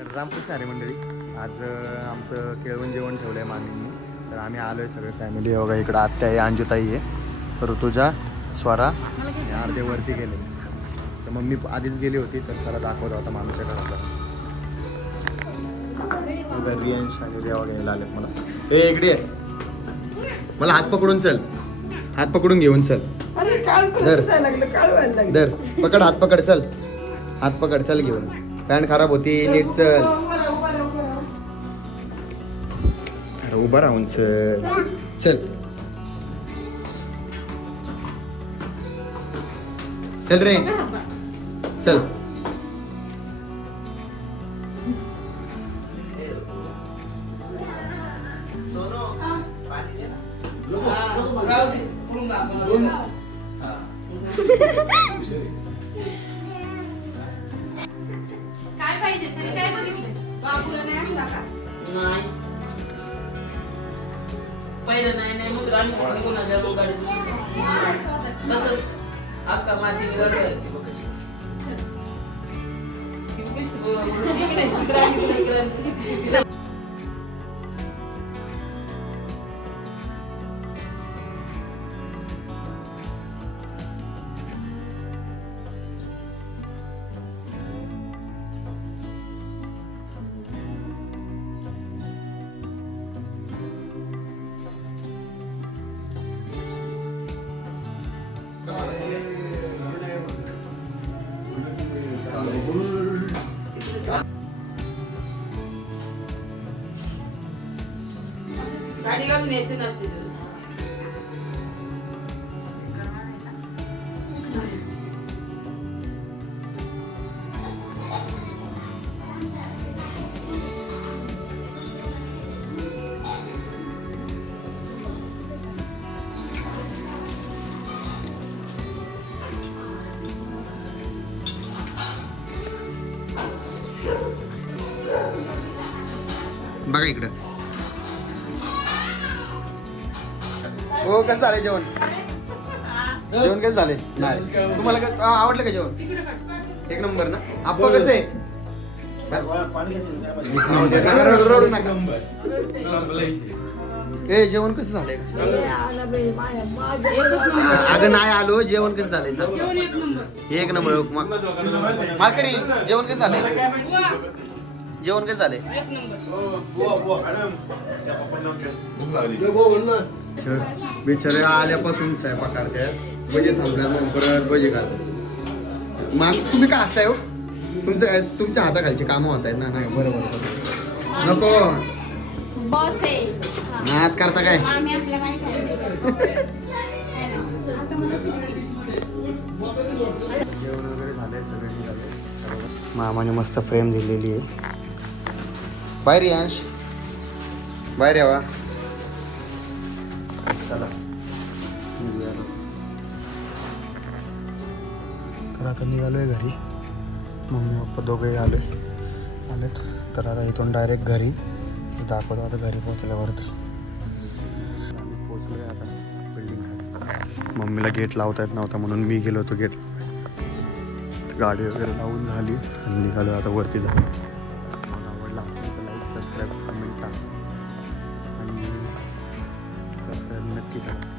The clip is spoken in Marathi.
तर रामकृष्ण हरी मंडळी, आज आमचं केळवण जेवण ठेवलं आहे मामींनी. तर आम्ही आलो आहे सगळे फॅमिली. बघा इकडं आत्या आहे, अंजुताई आहे, ऋतुजा, स्वरा आणि अर्धे वरती गेले. तर मम्मी आधीच गेली होती, तर चला दाखवत होता मामीच्या घरातला. रियांश आणि रेवा घ्यायला आले मला. हे इकडे मला हात पकडून चल, हात पकडून घेऊन चल. धर धर, पकड, हात पकड, चल, हात पकड, चल घेऊन. पॅन्ट खराब होती, नीट चल. अरे उभं राहून चल, चल चल रे, चल. काय पाहिजे तरी काय बघितलंस बाबूला नाही आणला का? नाही पहिलं नाही मग राणी कोणाच्या गाडीत तसंच अक्का माती साडी घालून येते ना बघा इकडं. हो, कसं झालंय जेवण? जेवण कसं झालंय? नाही तुम्हाला कसं आवडलं का जेवण? एक नंबर ना. आप्पा कसं आहे? रडू नका. ए जेवण कसं झालंय? अगं नाही आलो. जेवण कसं झालंय सांग. एक नंबर. मालकरी जेवण कसं झालंय? जेवण कसं झालंय? बिचारे आल्यापासून स्वयंपाक करतात, भजी संपल्यानंतर परत भजी करतात. मग तुम्ही काय हसताय हो? तुमच्या हाताखालची कामं होत आहेत ना. नाही बरोबर नको बॉस आहे नाद करता काय. आम्ही आपल्या काय जेवण वगैरे झालंय, सगळं निघालंय. मामाने मस्त फ्रेम दिलेली आहे. बाहेर यांश, बाहेर यावा. चला तर आता निघालोय घरी. मम्मी पप्पा दोघे आलेत. तर आता इथून डायरेक्ट घरी दाखवतो. आता घरी पोहोचल्यावर पोहोचलोय आता बिल्डिंग. मम्मीला गेट लावता येत नव्हता म्हणून मी गेलो होतो गेट. गाडी वगैरे लावून झाली आणि निघालो आता वरती जाऊ. आवडला लाईक, सबस्क्राईब, कमेंट करा आणि सबस्क्राईब नक्की करा.